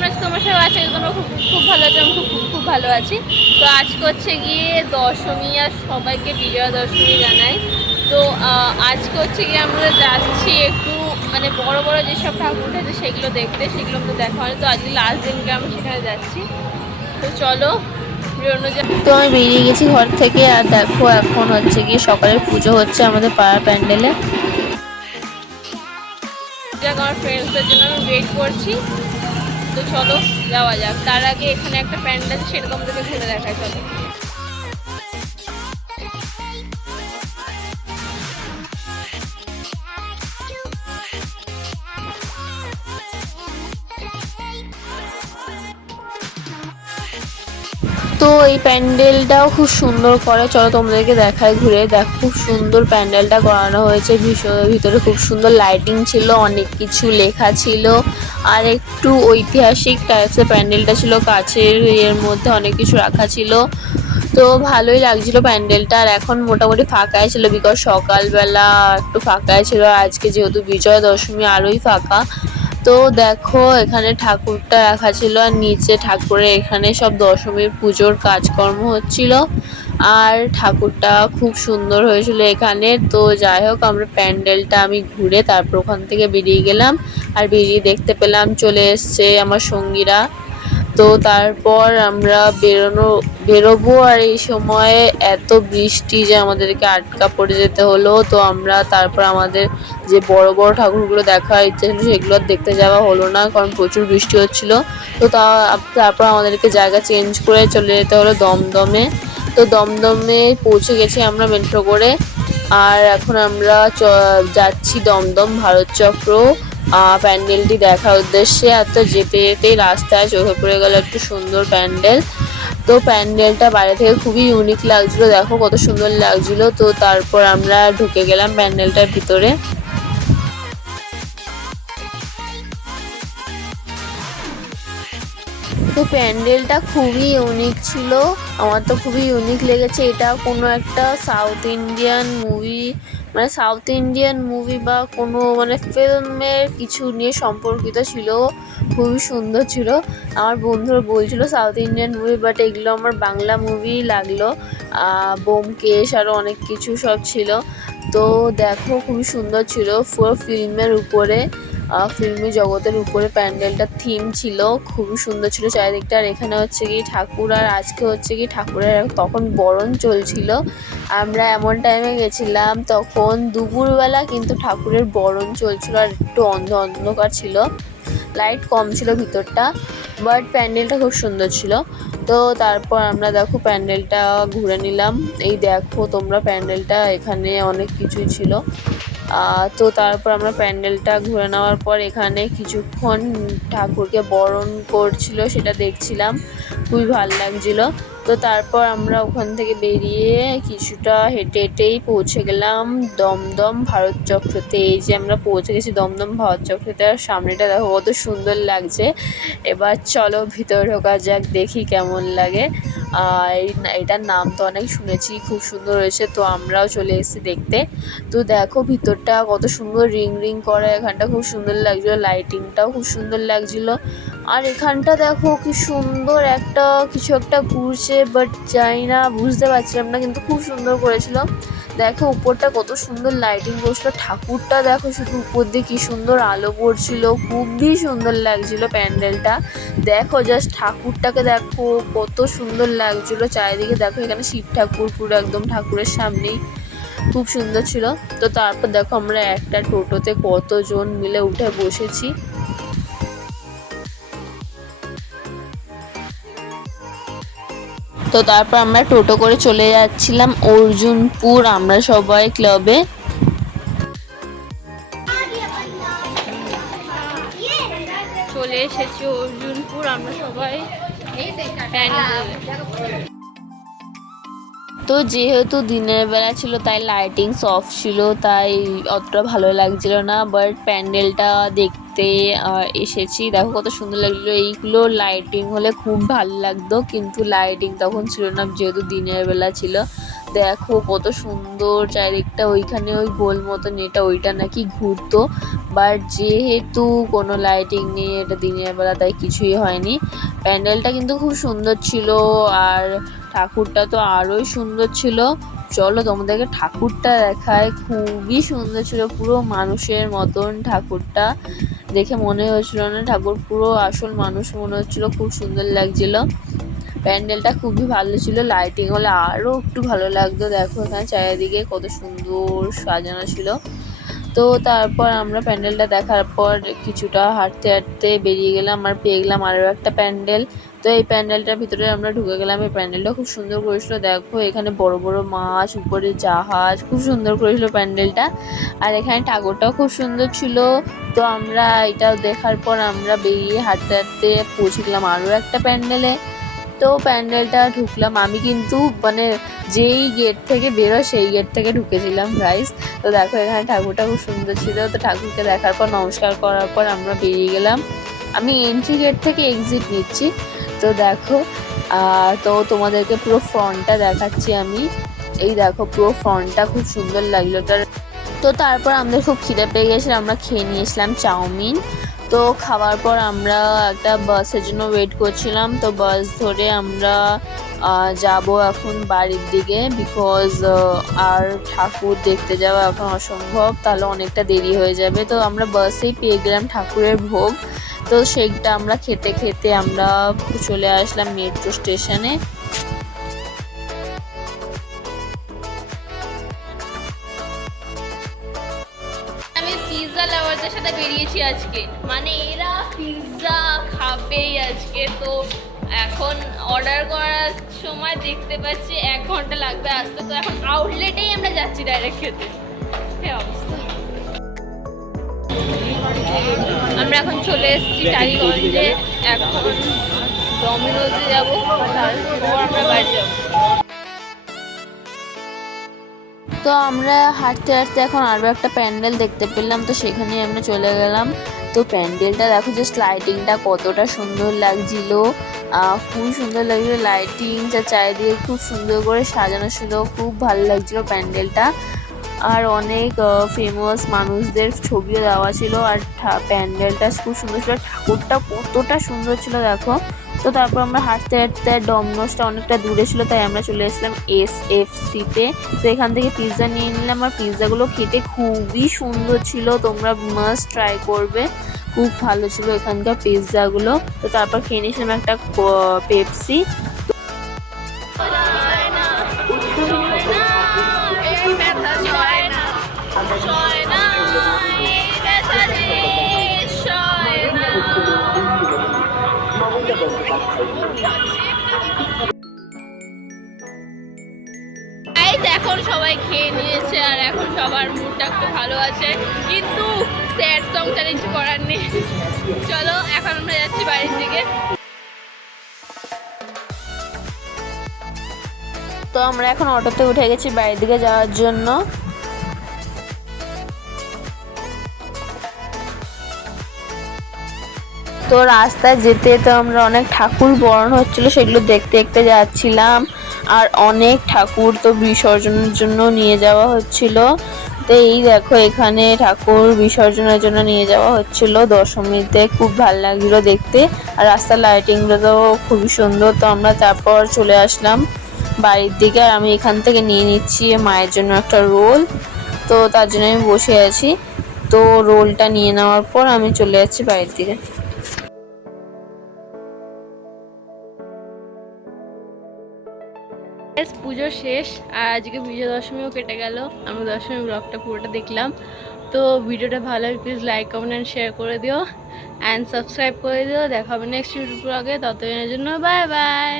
কেমন আছি? তোমার সবাই আছে, তোমরা খুব খুব ভালো আছো, আমি খুব খুব খুব ভালো আছি। তো আজকে হচ্ছে গিয়ে দশমী, আর সবাইকে বিজয়া দশমী জানাই। তো আজকে হচ্ছে গিয়ে আমরা যাচ্ছি একটু মানে বড় বড় যেসব ঠাকুর আছে সেগুলো দেখতে, সেগুলো আমাদের দেখা হয়। তো আজকে লাস্ট দিনকে আমরা সেখানে যাচ্ছি। তো চলো তো আমি বেরিয়ে গেছি ঘর থেকে। আর দেখো এখন হচ্ছে গিয়ে সকালের পুজো হচ্ছে আমাদের পাড়ার প্যান্ডেলে। আমার ফ্রেন্ডসদের জন্য আমি ওয়েট করছি। তো চলো যাওয়া যাক। তার আগে এখানে একটা প্যান্ডেল আছে, সেটা তোমাদেরকে ঘুরে দেখায়। চলো। তো এই প্যান্ডেলটাও খুব সুন্দর করে, চলো তোমাদেরকে দেখায় ঘুরে। দেখ খুব সুন্দর প্যান্ডেলটা করানো হয়েছে, ভিতরে খুব সুন্দর লাইটিং ছিল, অনেক কিছু লেখা ছিল, আর একটু ঐতিহাসিক টাইপসের প্যান্ডেলটা ছিল। কাছের এর মধ্যে অনেক কিছু রাখা ছিল, তো ভালোই লাগছিল প্যান্ডেলটা। আর এখন মোটামুটি ফাঁকাই ছিল, বিকজ সকালবেলা একটু ফাঁকাই ছিল, আজকে যেহেতু বিজয়া দশমী আরোই ফাঁকা। তো দেখো এখানে ঠাকুরটা রাখা ছিল, আর নিচে ঠাকুরের এখানে সব দশমীর পুজোর কাজকর্ম হচ্ছিল, আর ঠাকুরটা খুব সুন্দর হয়েছিল এখানে। তো যাই হোক, আমরা প্যান্ডেলটা আমি ঘুরে তারপর ওখান থেকে বেরিয়ে গেলাম। আর বেরিয়ে দেখতে পেলাম চলে এসছে আমার সঙ্গীরা। তো তারপর আমরা বেরোবো, আর এই সময় এত বৃষ্টি যে আমাদেরকে আটকা পড়ে যেতে হলো। তো আমরা তারপর আমাদের যে বড় বড় ঠাকুরগুলো দেখার ইচ্ছা ছিল সেগুলো দেখতে যাওয়া হলো না, কারণ প্রচুর বৃষ্টি হচ্ছিল। তো তারপর আমাদেরকে জায়গা চেঞ্জ করে চলে যেতে হলো দমদমে। তো দমদমে পৌঁছে গেছি আমরা মেট্রো করে। আর এখন আমরা যাচ্ছি দমদম ভারত চক্র প্যান্ডেলটি দেখার উদ্দেশ্যে। আর তো যেতে যেতেই রাস্তায় চোখে পড়ে গেল একটু সুন্দর প্যান্ডেল। তো প্যান্ডেলটা বাইরে থেকে খুবই ইউনিক লাগছিল, দেখো কত সুন্দর লাগছিল। তো তারপর আমরা ঢুকে গেলাম প্যান্ডেলটার ভিতরে। তো প্যান্ডেলটা খুবই ইউনিক ছিল, আমার তো খুবই ইউনিক লেগেছে। এটা কোনো একটা সাউথ ইন্ডিয়ান মুভি বা কোনো মানে ফিল্মের কিছু নিয়ে সম্পর্কিত ছিল, খুবই সুন্দর ছিল। আমার বন্ধুরা বলছিল সাউথ ইন্ডিয়ান মুভি, বাট এগুলো আমার বাংলা মুভি লাগলো। ব্যোমকেশ আরও অনেক কিছু সব ছিল। তো দেখো খুবই সুন্দর ছিল, পুরো ফিল্মের উপরে, ফিল্মি জগতের উপরে প্যান্ডেলটার থিম ছিল, খুবই সুন্দর ছিল চারিদিকটা। আর এখানে হচ্ছে কি ঠাকুর, আর আজকে হচ্ছে কি ঠাকুরের তখন বরণ চলছিল। আমরা এমন টাইমে গেছিলাম তখন দুপুরবেলা, কিন্তু ঠাকুরের বরণ চলছিল, আর একটু অন্ধকার ছিল, লাইট কম ছিল ভিতরটা, বাট প্যান্ডেলটা খুব সুন্দর ছিল। তো তারপর আমরা দেখো প্যান্ডেলটা ঘুরে নিলাম। এই দেখো তোমরা প্যান্ডেলটা, এখানে অনেক কিছুই ছিল। তো তারপর আমরা প্যান্ডেলটা ঘুরে নেওয়ার পর এখানে কিছুক্ষণ ঠাকুরকে বরণ করছিল, সেটা দেখছিলাম, খুবই ভালো লাগছিলো। তো তারপর আমরা ওখান থেকে বেরিয়ে কিছুটা হেঁটে হেঁটেই পৌঁছে গেলাম দমদম ভারত চক্রতে। এই যে আমরা পৌঁছে গেছি দমদম ভারত চক্রতে, আর সামনেটা দেখো কত সুন্দর লাগছে। এবার চলো ভিতরে ঢোকা যাক, দেখি কেমন লাগে। এটার নাম তো অনেক শুনেছি, খুব সুন্দর হয়েছে, তো আমরাও চলে এসেছি দেখতে। তো দেখো ভিতরটা কত সুন্দর রিং রিং করে, এখানটা খুব সুন্দর লাগছিলো, লাইটিংটাও খুব সুন্দর লাগছিলো। আর এখানটা দেখো কি সুন্দর একটা কিছু একটা ঘুরছে, বাট জানি না, বুঝতে পারছিলাম না, কিন্তু খুব সুন্দর করেছিল। দেখো উপরটা কত সুন্দর লাইটিং করছিল, ঠাকুরটা দেখো শুধু উপর দিয়ে কি সুন্দর আলো পড়ছিল, খুবই সুন্দর লাগছিল প্যান্ডেলটা। দেখো জাস্ট ঠাকুরটাকে দেখো কত সুন্দর লাগছিল, চারিদিকে দেখো এখানে শিব ঠাকুর পুরো একদম ঠাকুরের সামনেই, খুব সুন্দর ছিল। তো তারপর দেখো আমরা একটা টোটোতে কতজন মিলে উঠে বসেছি। তো তারপর আমরা টোটো করে চলে যাচ্ছিলাম অর্জুনপুর, আমরা সবাই ক্লাবে। চলে এসেছি অর্জুনপুর আমরা সবাই। তো যেহেতু দিনের বেলা ছিল তাই লাইটিংস অফ ছিল, তাই অতটা ভালো লাগছিল না, বাট প্যান্ডেলটা দেখতে এসেছি, দেখো কত সুন্দর লাগছিলো। এইগুলো লাইটিং হলে খুব ভালো লাগতো, কিন্তু লাইটিং তখন ছিল না যেহেতু দিনের বেলা ছিল, দেখো কত সুন্দর চারিদিকটা। ওইখানে ওই গোল মতন এটা ওইটা নাকি ঘুরতো, বাট যেহেতু কোনো লাইটিং নেই, এটা দিনের বেলা, তাই কিছুই হয়নি। প্যান্ডেলটা কিন্তু খুব সুন্দর ছিল, আর ঠাকুরটা তো আরোই সুন্দর ছিল। চলো তোমাদেরকে ঠাকুরটা দেখায়, খুবই সুন্দর ছিল, পুরো মানুষের মতন ঠাকুরটা। দেখে মনে হচ্ছিল না ঠাকুর পুরো আসল মানুষ মনে হচ্ছিল, খুব সুন্দর লাগছিল। প্যান্ডেলটা খুবই ভালো ছিল, লাইটিং হলে আরও একটু ভালো লাগতো। দেখো এখানে চারিদিকে কত সুন্দর সাজানো ছিল। তো তারপর আমরা প্যান্ডেলটা দেখার পর কিছুটা হাঁটতে হাঁটতে বেরিয়ে গেলাম, আর পেয়ে গেলাম আরও একটা প্যান্ডেল। তো এই প্যান্ডেলটার ভিতরে আমরা ঢুকে গেলাম। এই প্যান্ডেলটা খুব সুন্দর করেছিল, দেখো এখানে বড় বড় মাছ, উপরে জাহাজ, খুব সুন্দর করেছিল প্যান্ডেলটা। আর এখানে ঠাকুরটাও খুব সুন্দর ছিল। তো আমরা এটা দেখার পর আমরা বেরিয়ে হাঁটতে হাঁটতে পৌঁছে গেলাম আরও একটা প্যান্ডেলে। তো প্যান্ডেলটা ঢুকলাম, আমি কিন্তু মানে যেই গেট থেকে বেরোয় সেই গেট থেকে ঢুকেছিলাম গাইস। তো দেখো এখানে ঠাকুরটা খুব সুন্দর ছিল। তো ঠাকুরকে দেখার পর নমস্কার করার পর আমরা বেরিয়ে গেলাম। আমি এন্ট্রি গেট থেকে এক্সিট নিচ্ছি। তো দেখো তো তোমাদেরকে পুরো ফ্রন্টটা দেখাচ্ছি আমি। এই দেখো পুরো ফ্রন্টটা খুব সুন্দর লাগলো তার। তো তারপর আমাদের খুব খিদে পেয়ে গেছিলো, আমরা খেয়ে নিয়েছিলাম চাউমিন। তো খাওয়ার পর আমরা একটা বাসের জন্য ওয়েট করছিলাম। তো বাস ধরে আমরা যাব এখন বাড়ির দিকে, বিকজ আর ঠাকুর দেখতে যাওয়া এখন অসম্ভব, তাহলে অনেকটা দেরি হয়ে যাবে। তো আমরা বাসেই পেয়ে গেলাম ঠাকুরের ভোগ। তো সেইটা আমরা খেতে খেতে আমরা চলে আসলাম মেট্রো স্টেশনে। আমি পিৎজা লাভারদের সাথে বেরিয়েছি আজকে, মানে এরা পিৎজা খাবেই আজকে। তো এখন অর্ডার করার সময় দেখতে পাচ্ছি 1 ঘন্টা লাগবে আসতে। তো এখন আউটলেটেই আমরা যাচ্ছি ডাইরেক্ট খেতে। এই অবস্থা। আমরা এখন চলে এসেছি টালিগঞ্জে, এখন ডমিনোজে যাবো, তারপর আমরা বাড়ি যাবো। তো আমরা হাঁটতে হাঁটতে এখন আরও একটা প্যান্ডেল দেখতে পেলাম, তো সেখানেই আমরা চলে গেলাম। তো প্যান্ডেলটা দেখো, জাস্ট লাইটিংটা কতটা সুন্দর লাগছিল, খুবই সুন্দর লাগছিল লাইটিং, যা চারিদিকে খুব সুন্দর করে সাজানো ছিল, খুব ভালো লাগছিল প্যান্ডেলটা। আর অনেক ফেমাস মানুষদের ছবিও দেওয়া ছিল, আর প্যান্ডেলটা খুব সুন্দর ছিল, ঠাকুরটা কতটা সুন্দর ছিল দেখো। তো তারপর আমরা হাঁটতে হাঁটতে, ডমিনোসটা অনেকটা দূরে ছিল, তাই আমরা চলে এসেছিলাম SFC-তে। তো এখান থেকে পিৎজা নিয়ে নিলাম, আর পিৎজাগুলো খেতে খুবই সুন্দর ছিল, তোমরা মাস্ট ট্রাই করবে, খুব ভালো ছিল এখানকার পিৎজাগুলো। তো তারপর খেয়ে নিয়েছিলাম একটা পেপসি। এখন সবাই খেয়ে নিয়েছে, আর এখন সবার মুডটা একটু ভালো আছে, কিন্তু স্যাড সং ছাড়া কিছু করার নেই। চলো এখন আমরা যাচ্ছি বাড়ির দিকে। তো আমরা এখন অটোতে উঠে গেছি বাড়ির দিকে যাওয়ার জন্য। তো রাস্তায় যেতে তো আমরা অনেক ঠাকুর বরণ হচ্ছিল, সেগুলো দেখতে দেখতে যাচ্ছিলাম। আর অনেক ঠাকুর তো বিসর্জনের জন্য নিয়ে যাওয়া হচ্ছিল। তো এই দেখো এখানে ঠাকুর বিসর্জনের জন্য নিয়ে যাওয়া হচ্ছিল দশমীতে, খুব ভালো লাগছিল দেখতে। আর রাস্তার লাইটিংগুলো তো খুবই সুন্দর। তো আমরা তারপর চলে আসলাম বাড়ির দিকে, আর আমি এখান থেকে নিয়ে নিচ্ছি মায়ের জন্য একটা রোল। তো তার জন্য আমি বসে আছি। তো রোলটা নিয়ে নেওয়ার পর আমি চলে যাচ্ছি বাড়ির দিকে। পুজো শেষ, আর আজকে বিজয়া দশমীও কেটে গেল। আমরা দশমী ব্লগটা পুরোটা দেখলাম। তো ভিডিওটা ভালো লাগে, please like comment and share করে দিও, অ্যান্ড সাবস্ক্রাইব করে দিও। দেখা হবে নেক্সট ইউটিউব ব্লগে, ততদিনের জন্য বাই বাই।